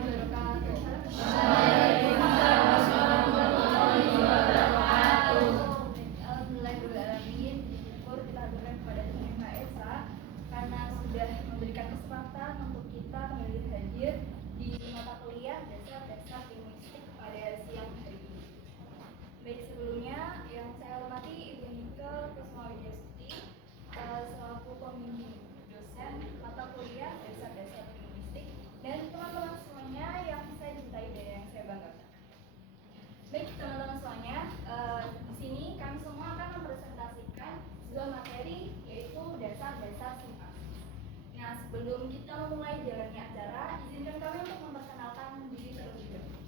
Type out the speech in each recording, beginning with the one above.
wabarakatuh. Alhamdulillahirobbilalamin. Syukur kita haturkan kepada Tuhan Yang Maha Esa karena sudah memberikan kesempatan untuk kita kembali hadir di mata kuliah dasar linguistik pada siang hari ini. Baik, sebelumnya yang saya hormati Ibu Nike Kusmawidiastuti selaku pembimbing dosen mata kuliah dasar linguistik dan teman-teman semuanya yang saya cintai dan yang saya banggakan. Baik teman-teman semuanya, di sini kami semua akan mempresentasikan sebuah materi yaitu dasar sintaksis. Nah, sebelum kita memulai jalannya acara, izinkan kami untuk memperkenalkan diri terlebih dahulu.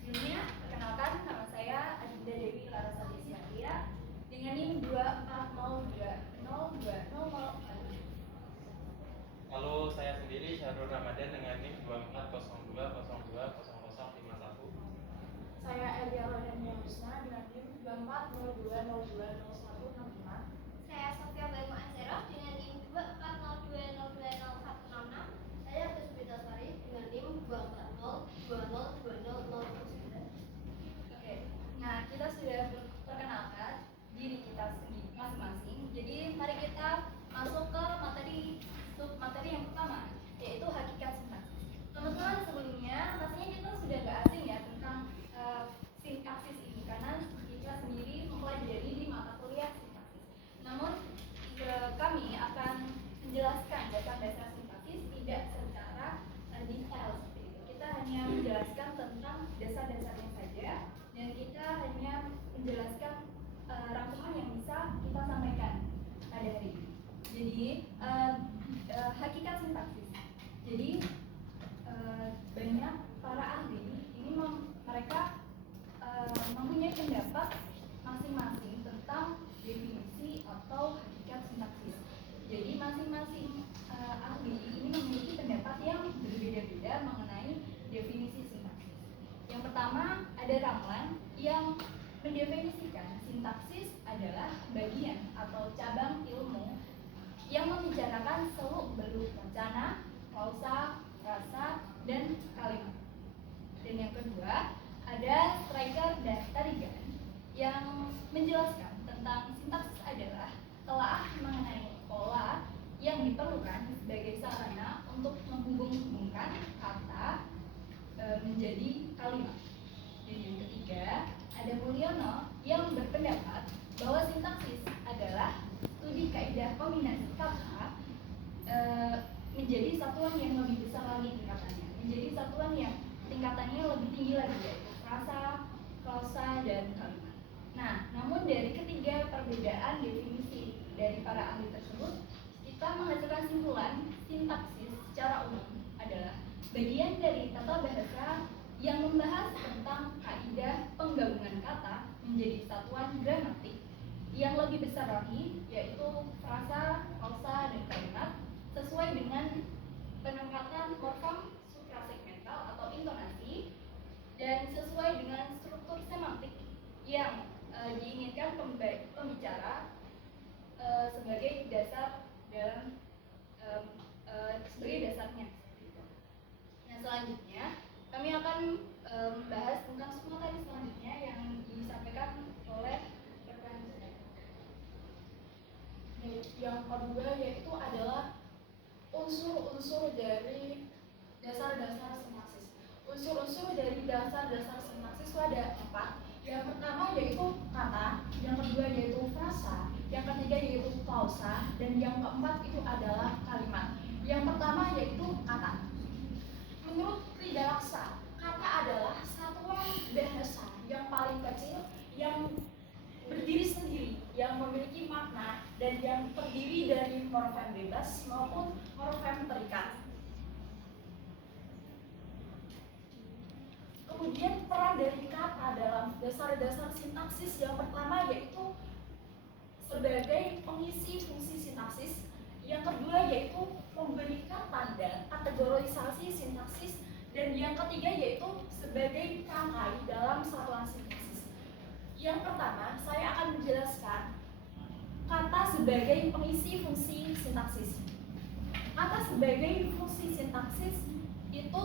Sebelumnya, perkenalkan nama saya Adinda Dewi Larasati Ismatia dengan NIM 240202004. Halo, saya sendiri Syahrul Ramadan dengan NIM 2402020051. Saya Elia Rodania Husna dengan NIM 2402020165. Saya Sofia Bayu Anseroh dengan NIM 2402020166. Saya Kusbita Sari dengan NIM 240202009. Oke, nah kita sudah perkenalkan diri kita sendiri masing-masing. Jadi mari kita masuk ke materi yang pertama, yaitu hakikat sintaksis. Teman-teman, sebelumnya pastinya kita sudah nggak asing ya tentang sintaksis ini karena kita sendiri mempelajari di mata kuliah sintaksis. Namun kami akan menjelaskan dasar sintaksis tidak secara detail seperti itu. Kita hanya menjelaskan tentang dasar-dasarnya saja dan kita hanya menjelaskan rangkuman yang bisa kita sampaikan pada hari ini. Jadi hakikat sintaksis. Jadi banyak para ahli ini mereka mempunyai pendapat masing-masing tentang definisi atau hakikat sintaksis. Jadi masing-masing ahli ini memiliki pendapat yang berbeda-beda mengenai definisi sintaksis. Yang pertama ada Ramlan yang mendefinisikan sintaksis adalah bagian atau cabang ilmu yang membicarakan seluk-beluk wacana, klausa, frasa, dan kalimat. Dan yang kedua ada Striker dan Tarigan yang menjelaskan tentang sintaksis adalah telah mengenai pola yang diperlukan sebagai sarana untuk menghubung-hubungkan kata menjadi kalimat. Dan yang ketiga ada Mulyono yang berpendapat bahwa sintaksis adalah studi kaidah kombinasi kata menjadi satuan yang lebih besar lagi tingkatannya, menjadi satuan yang tingkatannya lebih tinggi lagi, yaitu frasa, klausa, dan kalimat. Nah, namun dari ketiga perbedaan definisi dari para ahli tersebut, kita menghasilkan simpulan sintaksis secara umum adalah bagian dari tata bahasa yang membahas tentang kaidah penggabungan kata menjadi satuan gramatik yang lebih besar lagi, yaitu frasa, klausa, dan kalimat sesuai dengan penempatan morfem suprasegmental atau intonasi dan sesuai dengan struktur semantik yang diinginkan pembicara sebagai dasar dalam sebagai dasarnya. Nah, selanjutnya kami akan membahas tentang semua tadi selanjutnya yang disampaikan oleh rekan saya. Yang kedua yaitu adalah unsur-unsur dari dasar-dasar sintaksis. Unsur-unsur dari dasar-dasar sintaksis itu ada 4. Yang pertama yaitu kata, yang kedua yaitu frasa, yang ketiga yaitu klausa, dan yang keempat itu adalah kalimat. Yang pertama yaitu kata. Menurut Rida Laksa, kata adalah satuan bahasa yang paling kecil yang berdiri sendiri, yang memiliki makna dan yang terdiri dari morfem bebas maupun morfem terikat. Kemudian peran dari kata dalam dasar-dasar sintaksis yang pertama yaitu sebagai pengisi fungsi sintaksis, yang kedua yaitu memberikan tanda kategorisasi sintaksis, dan yang ketiga yaitu sebagai rangkai dalam satuan sintaksis. Yang pertama, saya akan menjelaskan kata sebagai pengisi fungsi sintaksis. Kata sebagai fungsi sintaksis itu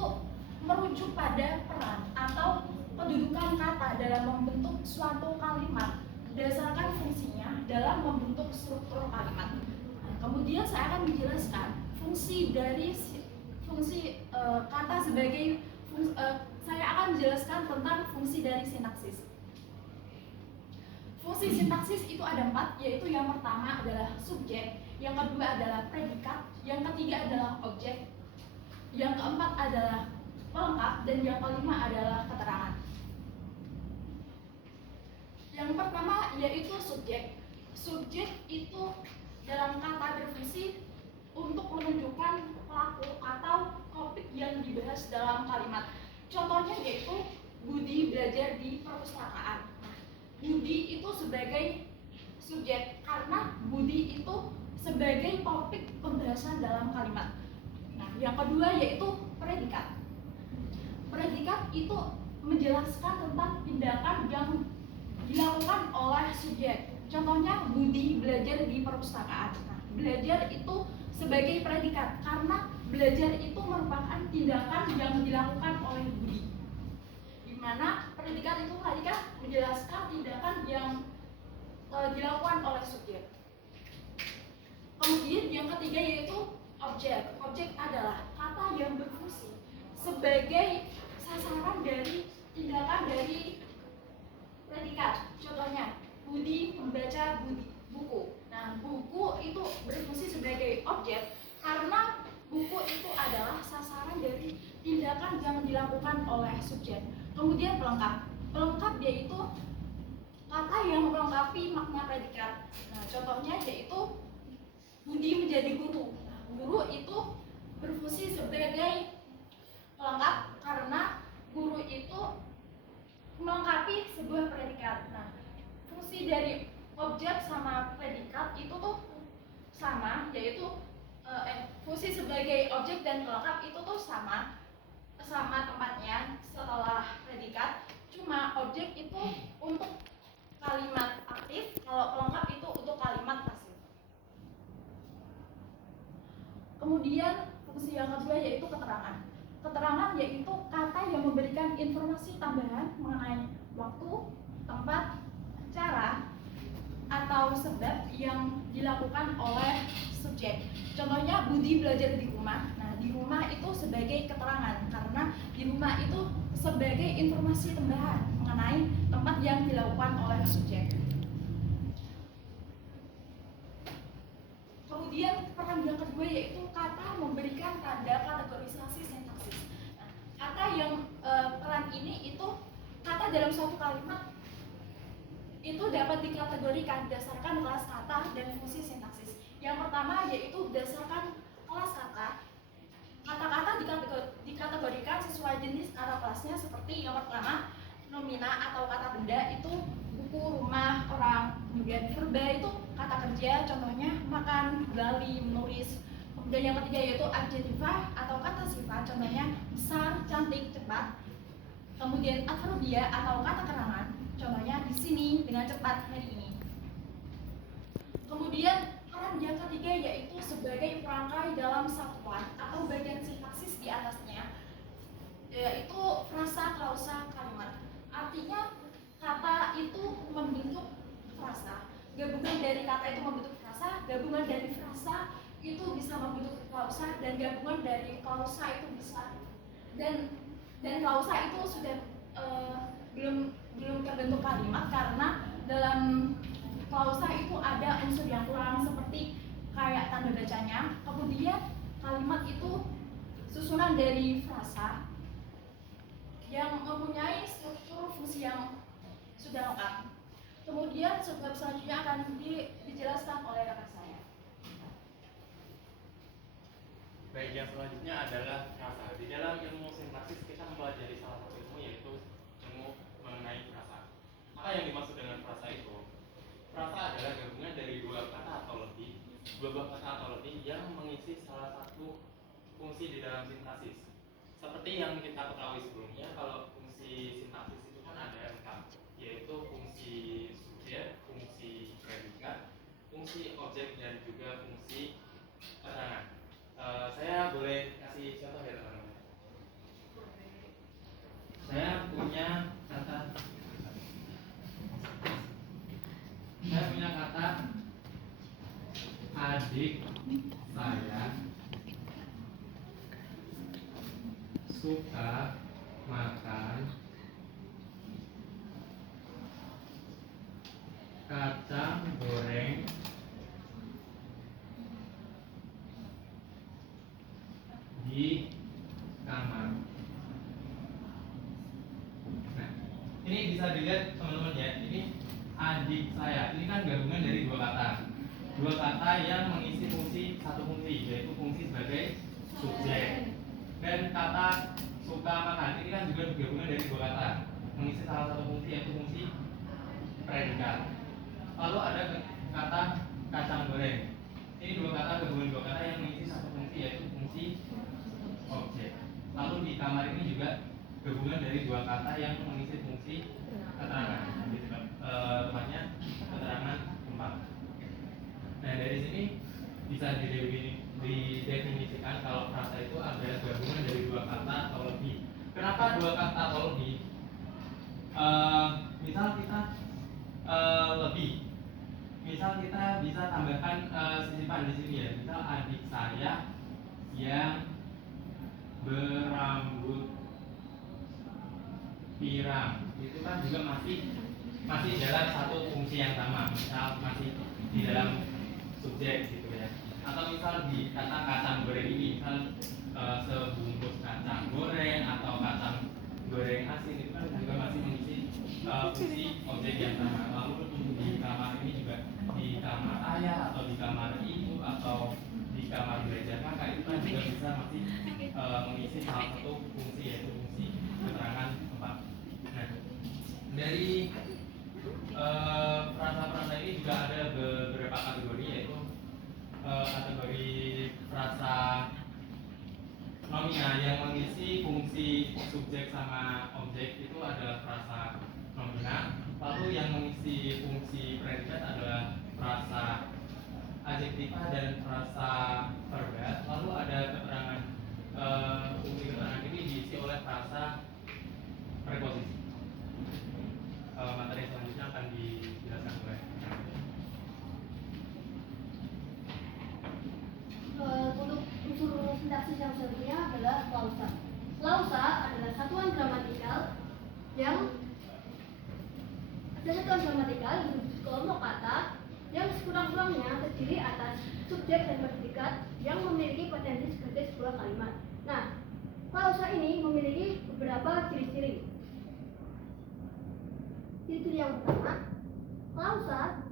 merujuk pada peran atau kedudukan kata dalam membentuk suatu kalimat berdasarkan fungsinya dalam membentuk struktur kalimat. Nah, kemudian saya akan menjelaskan fungsi dari kata sebagai saya akan menjelaskan tentang fungsi dari sintaksis. Fungsi sintaksis itu ada 4, yaitu yang pertama adalah subjek, yang kedua adalah predikat, yang ketiga adalah objek, yang keempat adalah pelengkap, dan yang kelima adalah keterangan. Yang pertama yaitu subjek. Subjek itu dalam kata berfungsi untuk menunjukkan pelaku atau topik yang dibahas dalam kalimat. Contohnya yaitu Budi belajar di perpustakaan. Budi itu sebagai subjek karena Budi itu sebagai topik pembahasan dalam kalimat. Nah, yang kedua yaitu predikat. Predikat itu menjelaskan tentang tindakan yang dilakukan oleh subjek. Contohnya Budi belajar di perpustakaan. Nah, belajar itu sebagai predikat karena belajar itu merupakan tindakan yang dilakukan oleh Budi. Di mana predikat itu tadi kan menjelaskan tindakan yang dilakukan oleh subjek. Kemudian yang ketiga yaitu objek. Objek adalah kata yang berfungsi sebagai sasaran dari tindakan dari predikat. Contohnya Budi membaca buku. Nah, buku itu berfungsi sebagai objek karena buku itu adalah sasaran dari tindakan yang dilakukan oleh subjek. Kemudian pelengkap. Pelengkap yaitu kata yang melengkapi makna predikat. Nah, contohnya yaitu Budi menjadi guru. Nah, guru itu berfungsi sebagai pelengkap karena guru itu melengkapi sebuah predikat. Nah, fungsi dari objek sama predikat itu tuh sama, yaitu fungsi sebagai objek dan pelengkap itu tuh sama tempatnya setelah predikat. Cuma objek itu untuk kalimat aktif, kalau pelengkap itu untuk kalimat pasif. Kemudian fungsi yang kedua yaitu keterangan. Keterangan yaitu kata yang memberikan informasi tambahan mengenai waktu, tempat, cara, atau sebab yang dilakukan oleh subjek. Contohnya Budi belajar di rumah. Nah, di rumah itu sebagai keterangan karena di rumah itu sebagai informasi tambahan mengenai tempat yang dilakukan oleh subjek. Kemudian peran yang kedua yaitu kata memberikan tanda kategorisasi sintaksis. Nah, kata yang peran ini itu kata dalam suatu kalimat itu dapat dikategorikan berdasarkan kelas kata dan fungsi sintaksis. Yang pertama yaitu berdasarkan kelas kata. Kata-kata dikategorikan sesuai jenis kata kelasnya, seperti yang pertama nomina atau kata benda itu buku, rumah, orang. Kemudian verba itu kata kerja, contohnya makan, berlari, menulis. Kemudian yang ketiga yaitu adjektiva atau kata sifat, contohnya besar, cantik, cepat. Kemudian adverbia atau kata keterangan, contohnya di sini, dengan cepat, hari ini. Kemudian peran yang ketiga yaitu sebagai perangkai dalam satuan atau bagian sintaksis di atasnya, yaitu frasa, klausa, kalimat. Artinya kata itu membentuk frasa. Gabungan dari kata itu membentuk frasa, gabungan dari frasa itu bisa membentuk klausa, dan gabungan dari klausa itu bisa dan klausa itu sudah belum terbentuk kalimat karena dalam klausa itu ada unsur yang kurang seperti kayak tanda bacanya. Kemudian kalimat itu susunan dari frasa yang mempunyai struktur fungsi yang sudah lengkap. Kemudian sebab selanjutnya akan dijelaskan oleh rekan saya. Baik, yang selanjutnya adalah frasa. Di dalam ilmu sintaksis kita mempelajari salah satu ilmu yaitu ilmu mengenai frasa. Apa yang dimaksud dengan frasa itu? Frasa adalah gabungan dari dua kata atau lebih yang mengisi salah satu fungsi di dalam sintaksis. Seperti yang kita ketahui sebelumnya, kalau fungsi sintaksis itu kan ada 4, yaitu fungsi subjek, fungsi predikat, fungsi objek, dan juga fungsi keterangan. Saya boleh kasih contoh ya teman-teman? adik saya suka makan kacang goreng di kamar. Nah, ini bisa dilihat teman-teman ya. Ini adik saya. Ini kan gabungan dari dua kata. Dua kata yang mengisi fungsi satu fungsi, yaitu fungsi sebagai subjek. Dan kata suka makan ini kan juga gabungan dari dua kata, mengisi salah satu fungsi yaitu fungsi predikat. Lalu ada kata kacang goreng. Ini dua kata gabungan dua kata yang mengisi satu fungsi yaitu fungsi objek. Lalu di kamar ini juga gabungan dari dua kata yang mengisi fungsi keterangan. Tepatnya keterangan tempat. Nah, dari sini bisa didefinisikan kalau frasa itu adalah gabungan dari dua kata atau lebih. Kenapa dua kata atau lebih? Misal kita lebih. Misal kita bisa tambahkan sisipan di sini ya. Misal adik saya yang berambut pirang, itu kan juga masih dalam satu fungsi yang sama. Misal masih di dalam subjek gitu ya. Atau misal di kata kacang goreng ini, misal sebungkus kacang goreng atau kacang goreng asin, itu kan juga masih mengisi fungsi objek yang sama. Lalu di kamar ini juga di kamar ayah atau di kamar ibu atau di kamar belajar kakak, itu kan juga bisa masih mengisi salah satu fungsi yaitu fungsi keterangan tempat. Nah, dari frasa-frasa ini juga ada beberapa kategori, yaitu kategori frasa nomina yang mengisi fungsi subjek sama objek itu adalah frasa nomina. Lalu yang mengisi fungsi predikat adalah frasa adjektiva dan frasa verba. Lalu ada keterangan fungsi keterangan ini diisi oleh frasa preposisi. Materi selanjutnya akan dijelaskan oleh Untuk unsur sintaksis yang selanjutnya adalah klausa. Klausa adalah satuan gramatikal yang kelompok kata yang sekurang-kurangnya terdiri atas subjek dan predikat yang memiliki potensi sebagai sebuah kalimat. Nah, klausa ini memiliki beberapa ciri-ciri. Ciri-ciri yang pertama, klausa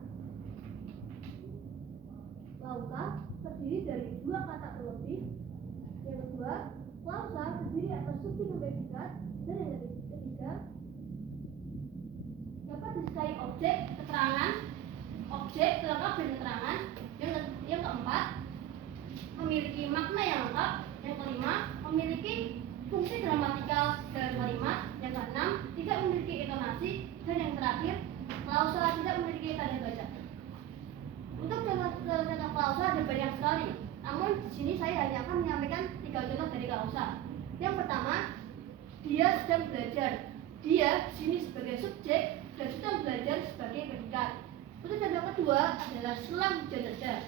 terdiri dari dua kata terlebih. Yang kedua, klausa terdiri atas subjek dan predikat. Dan yang ketiga, dapat disertai objek, keterangan, objek lengkap dan keterangan. Yang keempat, memiliki makna yang lengkap. Yang kelima, memiliki fungsi gramatikal dalam kalimat. Yang keenam, tidak memiliki intonasi. Dan yang terakhir, klausa tidak memiliki tanda baca. Untuk contoh klausa ada banyak sekali. Namun di sini saya hanya akan menyampaikan 3 contoh dari klausa. Yang pertama, dia sedang belajar. Dia di sini sebagai subjek dan sedang belajar sebagai predikat. Untuk contoh kedua adalah selang hujan cerdas.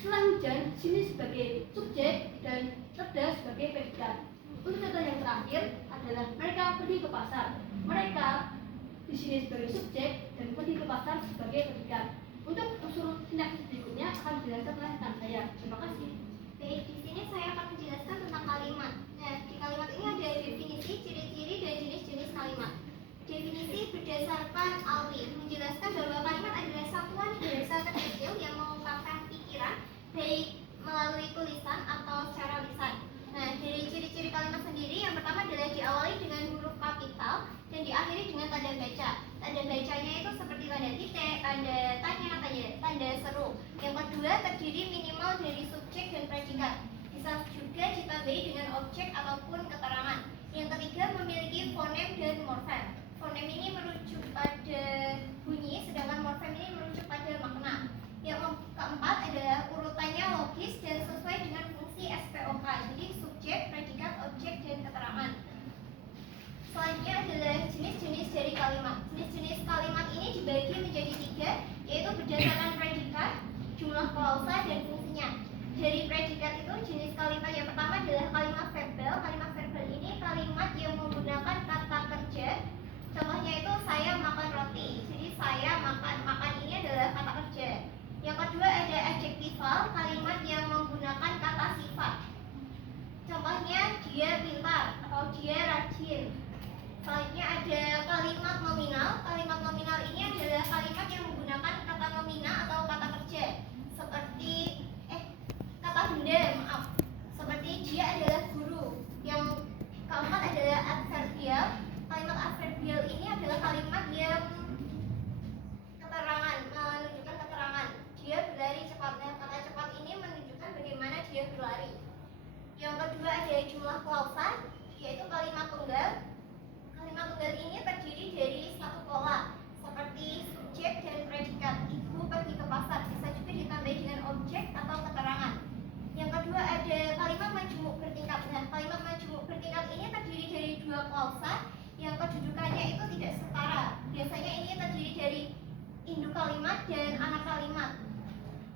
Selang hujan di sini sebagai subjek dan cerdas sebagai predikat. Untuk contoh yang terakhir adalah mereka pergi ke pasar. Mereka di sini sebagai subjek dan pergi ke pasar sebagai predikat. Untuk unsur sintaksis berikutnya akan dijelaskan oleh rekan saya. Terima kasih. Baik, di sini saya akan menjelaskan tentang kalimat. Nah, di kalimat ini ada definisi, ciri-ciri, dan jenis-jenis kalimat. Definisi berdasarkan Alwi menjelaskan bahwa kalimat adalah satuan bahasa terkecil yang mengungkapkan pikiran, baik melalui tulisan atau secara lisan. Nah, dari ciri-ciri kalimat sendiri, yang pertama adalah diawali dengan huruf kapital dan diakhiri dengan tanda baca. Tanda bacanya itu seperti tanda titik, tanda tanya, tanda seru. Yang kedua, terdiri minimal dari subjek dan predikat. Bisa juga ditambahi dengan objek ataupun keterangan. Yang ketiga, memiliki fonem dan morfem. Fonem ini merujuk pada bunyi, sedangkan morfem ini merujuk pada makna. Yang keempat adalah urutannya logis dan sesuai dengan fungsi SPOK. Jadi subjek, predikat, objek, dan keterangan. Selanjutnya adalah jenis-jenis dari kalimat. Jenis-jenis kalimat ini dibagi menjadi 3, yaitu berdasarkan predikat, jumlah klausa, dan fungsinya. jumlah klausa, yaitu kalimat tunggal. Kalimat tunggal ini terdiri dari satu pola, seperti subjek dan predikat. Ibu pergi ke pasar, bisa juga ditandai dengan objek atau keterangan. Yang kedua ada kalimat majmuk bertingkat. Nah, kalimat majmuk bertingkat ini terdiri dari dua klausa yang kedudukannya itu tidak setara. Biasanya ini terdiri dari induk kalimat dan anak kalimat.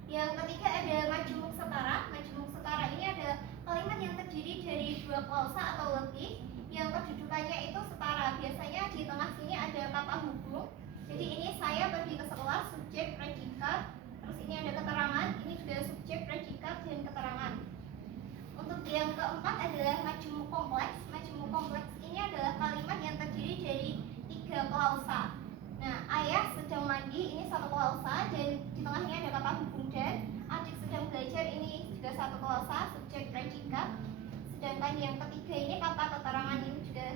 Yang ketiga ada majmuk setara. Majmuk setara ini adalah kalimat yang terdiri dari dua klausa atau lebih yang kedudukannya itu setara. Biasanya di tengah sini ada kata hubung. Jadi ini saya pergi ke sekolah, subjek, predikat. Terus ini ada keterangan, ini juga subjek, predikat, dan keterangan. Untuk yang keempat adalah majmuk kompleks. Majmuk kompleks ini adalah kalimat yang terdiri dari tiga klausa. Nah, ayah sedang mandi, ini satu klausa, dan di tengahnya ada kata hubung dan. Adik sedang belajar, ini juga satu klausa, subjek, predikat. Sedangkan yang ketiga ini kata keterangan, ini juga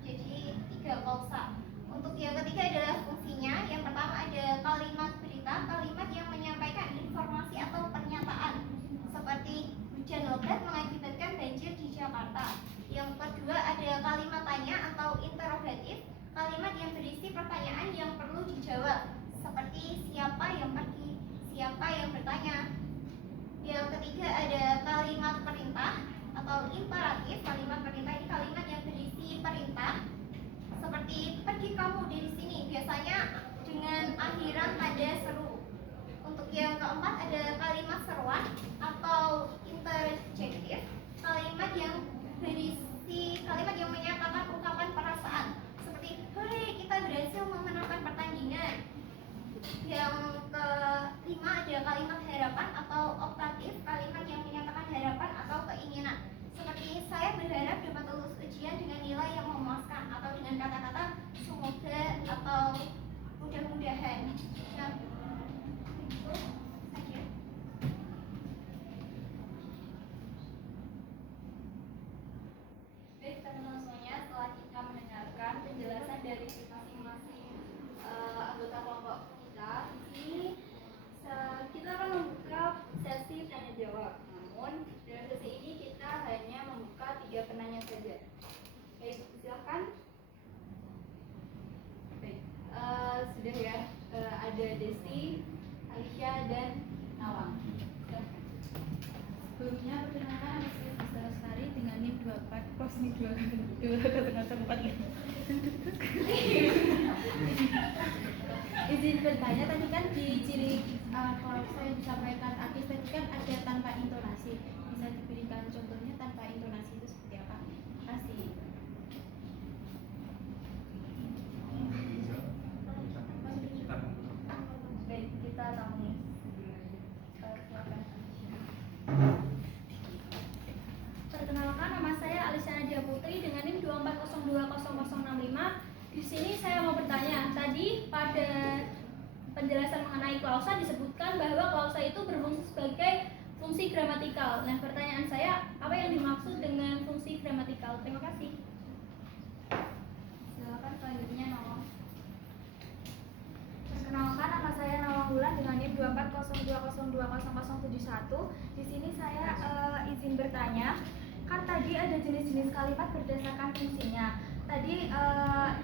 jadi tiga klausa. Untuk yang ketiga adalah fungsinya. Yang pertama ada kalimat berita, kalimat yang menyampaikan informasi atau pernyataan, seperti hujan lebat mengakibatkan banjir di Jakarta. Yang kedua ada kalimat tanya atau interrogatif, kalimat yang berisi pertanyaan yang perlu dijawab, seperti siapa yang pergi, siapa yang bertanya. Yang ketiga ada kalimat perintah atau imperatif. Kalimat perintah ini kalimat yang berisi perintah, seperti pergi kamu dari sini, biasanya dengan akhiran tanda seru. Untuk yang keempat ada kalimat seruan atau interjektif, kalimat yang berisi kalimat yang menyatakan ungkapan perasaan, seperti hore kita berhasil memenangkan pertandingan. Yang kelima ada kalimat harapan atau optatif, kalimat yang menyatakan harapan atau keinginan, seperti saya berharap dapat lulus ujian dengan nilai yang memuaskan, atau dengan kata-kata semoga atau mudah-mudahan. Nah, itu saja. Baik teman-teman semuanya, setelah kita mendengarkan penjelasan dari masing-masing anggota kelompok kita, di sini kita akan membuka sesi tanya jawab. Namun dalam sesi ini kita hanya membuka 3 penanya saja. Baik, silakan. Baik, sudah ya, ada Desi, Alicia, dan Nawang. Silakan. Sebelumnya perkenalkan saya Bisa Lestari dengan NIM 24 Kosmi 204. Izin bertanya, tadi kan di ciri kalau saya disampaikan Akis tadi kan ada tanpa intonasi. Bisa diberikan contohnya tanpa intonasi itu seperti apa? Terima kasih. Baik, kita tamu. Silakan. Perkenalkan, nama saya Alicia Nadia Putri dengan NIM 240200065. Di sini saya mau bertanya, tadi pada penjelasan mengenai klausa disebutkan bahwa klausa itu berfungsi sebagai fungsi gramatikal. Nah, pertanyaan saya, apa yang dimaksud dengan fungsi gramatikal? Terima kasih. Silakan selanjutnya Nawang. Perkenalkan, nama saya Nawang Wulan dengan NIM 240202071. Di sini saya izin bertanya, kan tadi ada jenis-jenis kalimat berdasarkan fungsinya. Tadi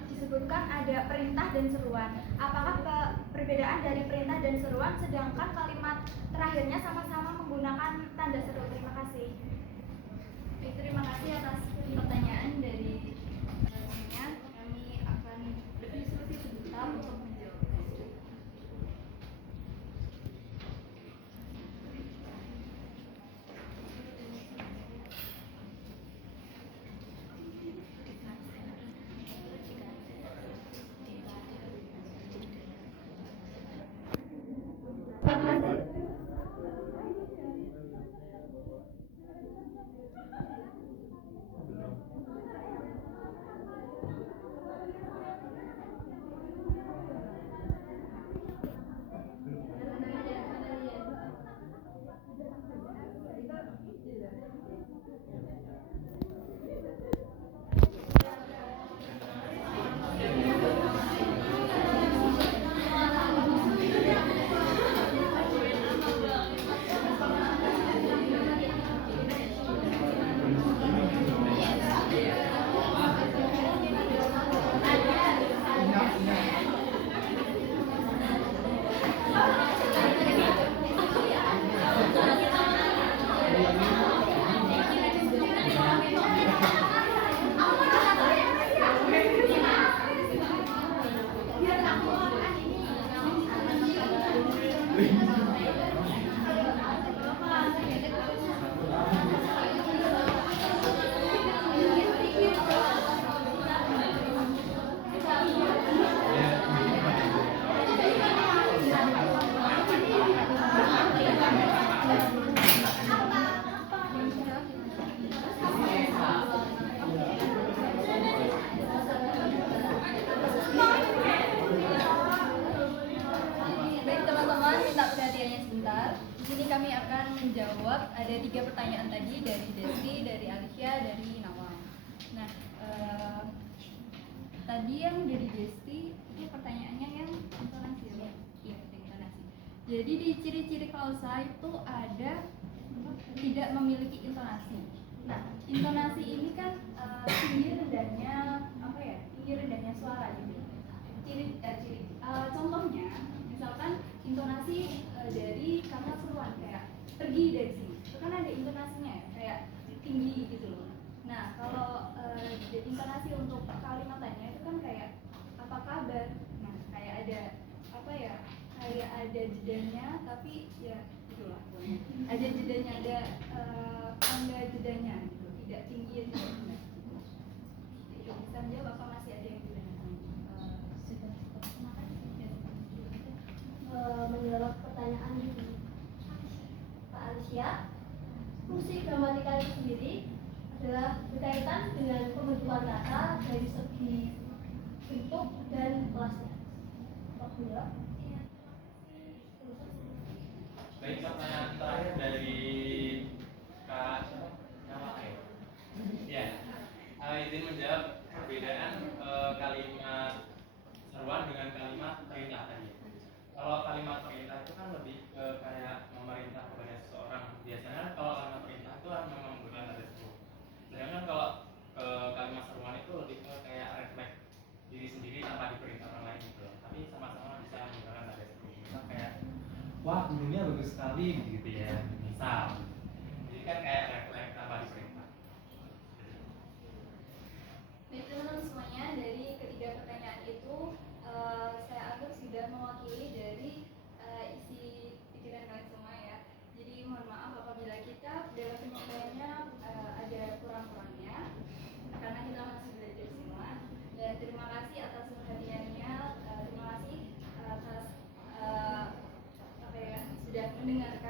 disebutkan ada perintah dan seruan. Apakah perbedaan dari perintah dan seruan, sedangkan kalimat terakhirnya sama-sama menggunakan tanda seru? Terima kasih. Baik, terima kasih atas pertanyaan dari semuanya. Kami akan berdiskusi sebentar untuk menjawabnya. menjawab ada 3 pertanyaan tadi dari Desti, dari Alicia, dari Nawal. Nah, tadi yang dari Desti itu pertanyaannya yang intonasi ya? Iya, intonasi. Jadi di ciri-ciri klausa itu ada tidak memiliki intonasi. Nah, intonasi ini kan tinggi rendahnya apa ya? Tinggi rendahnya suara gitu. Contohnya, misalkan intonasi dari kata seruan kayak pergi dari sini, itu kan ada intonasinya ya, kayak tinggi gitu loh. Nah, kalau intonasi untuk kalimatannya itu kan kayak apa kabar. Nah, kayak ada apa ya? Kayak ada jedanya, tapi ya itulah. Ada jedanya, ada tanda jedanya gitu, tidak tinggi tidak rendah. Itu bisa menjawab apa masih ada yang ditanyakan? Sudah terima kasih. Menjawab pertanyaan Pak Alicia, fungsi gramatikal itu sendiri adalah berkaitan dengan pembentukan kata dari segi bentuk dan kelasnya. Alhamdulillah. Baik, pertanyaan terakhir dari Kak nama ya. Izin menjawab perbedaan kalimat seruan dengan kalimat perintah tadi. Kalau kalimat perintah itu kan lebih ke kayak memerintah kepada seseorang. Biasanya kalau kalimat perintah itu kan memang menggunakan ada seru. Sedangkan kalau kalimat seruan itu lebih ke kayak refleks diri sendiri tanpa diperintah orang lain gitu. Tapi sama-sama bisa menggunakan ada seru. Misal kayak wah gurunya bagus sekali gitu ya. Misal. Jadi kan kayak refleks tanpa diperintah. Baik teman-teman semuanya, dari ketiga pertanyaan itu saya anggap sudah mewakili dari isi pikiran kalian semua ya. Jadi mohon maaf apabila kita dalam penyampaiannya ada kurang-kurangnya karena kita masih belajar semua. Dan terima kasih atas perhatiannya, terima kasih atas apa ya sudah mendengarkan